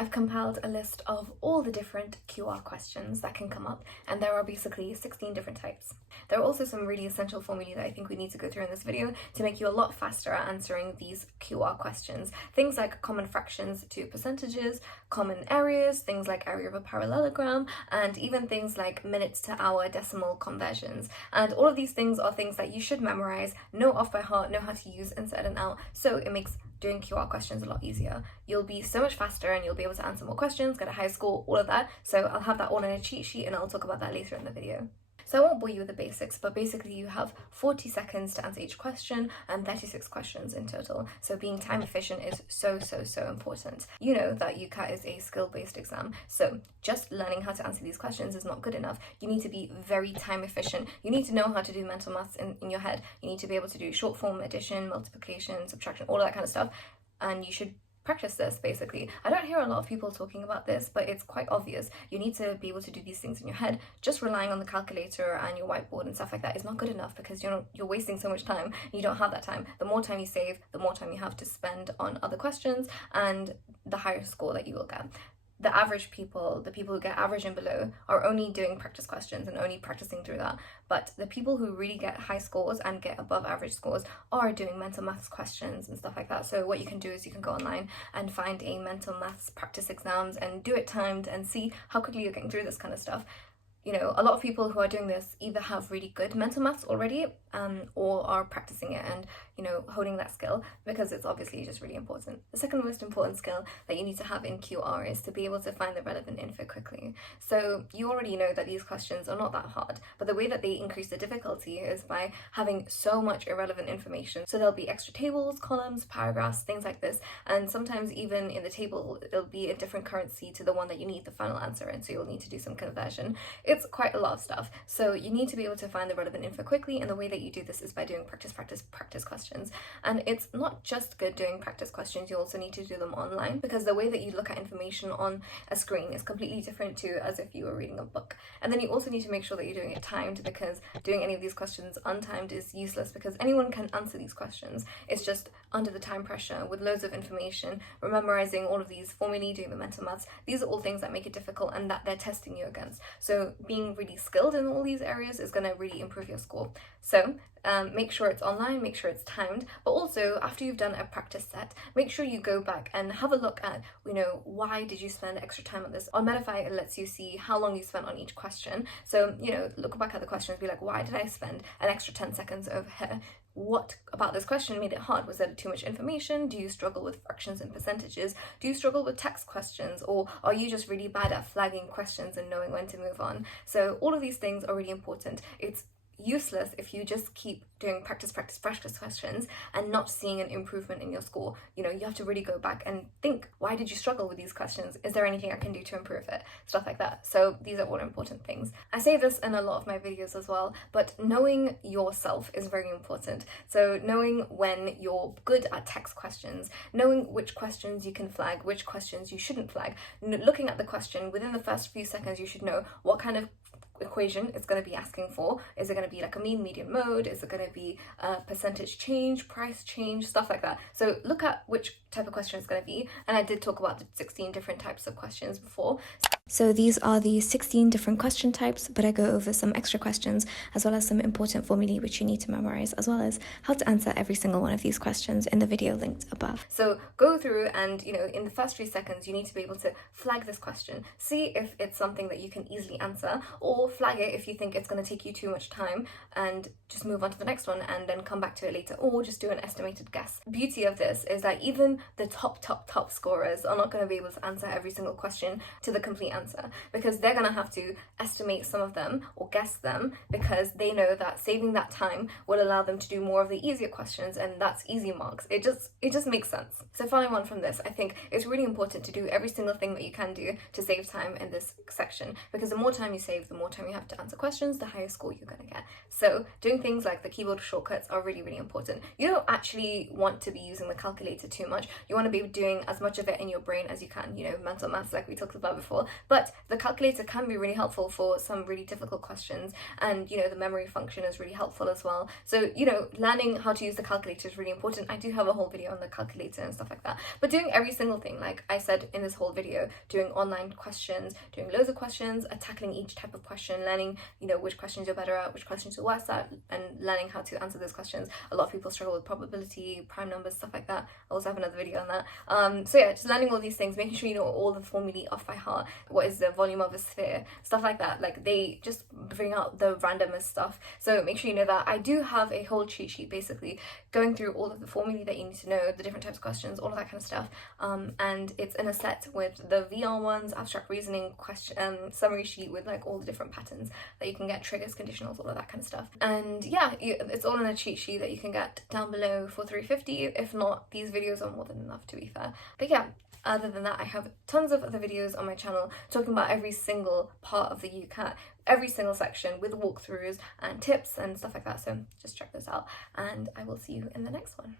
I've compiled a list of all the different QR questions that can come up, and there are basically 16 different types. There are also some really essential formulae that I think we need to go through in this video to make you a lot faster at answering these QR questions. Things like common fractions to percentages, common areas, things like area of a parallelogram, and even things like minutes to hour decimal conversions. And all of these things are things that you should memorize, know off by heart, know how to use inside and out, so it makes doing QR questions a lot easier. You'll be so much faster and you'll be able to answer more questions, get a high score, all of that. So I'll have that all in a cheat sheet and I'll talk about that later in the video. So I won't bore you with the basics, but basically you have 40 seconds to answer each question and 36 questions in total. So being time efficient is so important. You know that Ucat is a skill-based exam, so just learning how to answer these questions is not good enough. You need to be very time efficient. You need to know how to do mental maths in your head. You need to be able to do short form addition, multiplication, subtraction, all that kind of stuff, and you should practice this basically. I don't hear a lot of people talking about this, but it's quite obvious. You need to be able to do these things in your head. Just relying on the calculator and your whiteboard and stuff like that is not good enough, because you're wasting so much time and you don't have that time. The more time you save, the more time you have to spend on other questions, and the higher score that you will get. The average people, the people who get average and below, are only doing practice questions and only practicing through that. But the people who really get high scores and get above average scores are doing mental maths questions and stuff like that. So what you can do is you can go online and find a mental maths practice exams and do it timed and see how quickly you're getting through this kind of stuff. You know, a lot of people who are doing this either have really good mental maths already or are practicing it and, you know, honing that skill, because it's obviously just really important. The second most important skill that you need to have in QR is to be able to find the relevant info quickly. So you already know that these questions are not that hard, but the way that they increase the difficulty is by having so much irrelevant information. So there'll be extra tables, columns, paragraphs, things like this, and sometimes even in the table it'll be a different currency to the one that you need the final answer in, so you'll need to do some conversion. It's quite a lot of stuff. So you need to be able to find the relevant info quickly, and the way that you do this is by doing practice questions. And it's not just good doing practice questions, you also need to do them online, because the way that you look at information on a screen is completely different to as if you were reading a book. And then you also need to make sure that you're doing it timed, because doing any of these questions untimed is useless, because anyone can answer these questions. It's just under the time pressure with loads of information, memorizing all of these formulae, doing the mental maths. These are all things that make it difficult and that they're testing you against. So being really skilled in all these areas is going to really improve your score. So make sure it's online, make sure it's timed, but also after you've done a practice set, make sure you go back and have a look at, you know, why did you spend extra time on this? On Medify, it lets you see how long you spent on each question. So, you know, look back at the questions, be like, why did I spend an extra 10 seconds over here? What about this question made it hard? Was there too much information? Do you struggle with fractions and percentages? Do you struggle with text questions? Or are you just really bad at flagging questions and knowing when to move on? So all of these things are really important. It's useless if you just keep doing practice questions and not seeing an improvement in your score. You know, you have to really go back and think, why did you struggle with these questions? Is there anything I can do to improve it? Stuff like that. So these are all important things. I say this in a lot of my videos as well, but knowing yourself is very important. So knowing when you're good at text questions, knowing which questions you can flag, which questions you shouldn't flag, looking at the question within the first few seconds, you should know what kind of equation it's going to be asking for. Is it going to be like a mean, median, mode? Is it going to be percentage change, price change, stuff like that? So look at which type of question it's going to be. And I did talk about the 16 different types of questions before. So these are the 16 different question types, but I go over some extra questions as well as some important formulae which you need to memorize, as well as how to answer every single one of these questions in the video linked above. So go through and, you know, in the first 3 seconds, you need to be able to flag this question, see if it's something that you can easily answer, or flag it if you think it's going to take you too much time and just move on to the next one and then come back to it later, or just do an estimated guess. The beauty of this is that even the top scorers are not going to be able to answer every single question to the complete answer, because they're going to have to estimate some of them or guess them, because they know that saving that time will allow them to do more of the easier questions, and that's easy marks. It just makes sense. So following on from this, I think it's really important to do every single thing that you can do to save time in this section, because the more time you save, the more time you have to answer questions, the higher score you're going to get. So doing things like the keyboard shortcuts are really important. You don't actually want to be using the calculator too much. You want to be doing as much of it in your brain as you can, you know, mental maths like we talked about before, but the calculator can be really helpful for some really difficult questions, and you know, the memory function is really helpful as well. So you know, learning how to use the calculator is really important. I do have a whole video on the calculator and stuff like that, but doing every single thing, like I said in this whole video, doing online questions, doing loads of questions, tackling each type of question, learning, you know, which questions you're better at, which questions you're worse at, and learning how to answer those questions. A lot of people struggle with probability, prime numbers, stuff like that. I also have another video on that. So yeah, just learning all these things, making sure you know all the formulae off by heart. What is the volume of a sphere, stuff like that. Like, they just bring out the randomest stuff, so make sure you know that. I do have a whole cheat sheet basically going through all of the formulae that you need to know, the different types of questions, all of that kind of stuff, and it's in a set with the VR ones, abstract reasoning question, summary sheet with like all the different patterns that you can get, triggers, conditionals, all of that kind of stuff. And yeah, it's all in a cheat sheet that you can get down below for $3.50. If not, these videos are more than enough, to be fair. But yeah, other than that, I have tons of other videos on my channel talking about every single part of the Ucat, every single section with walkthroughs and tips and stuff like that. So just check those out, and I will see you in the next one.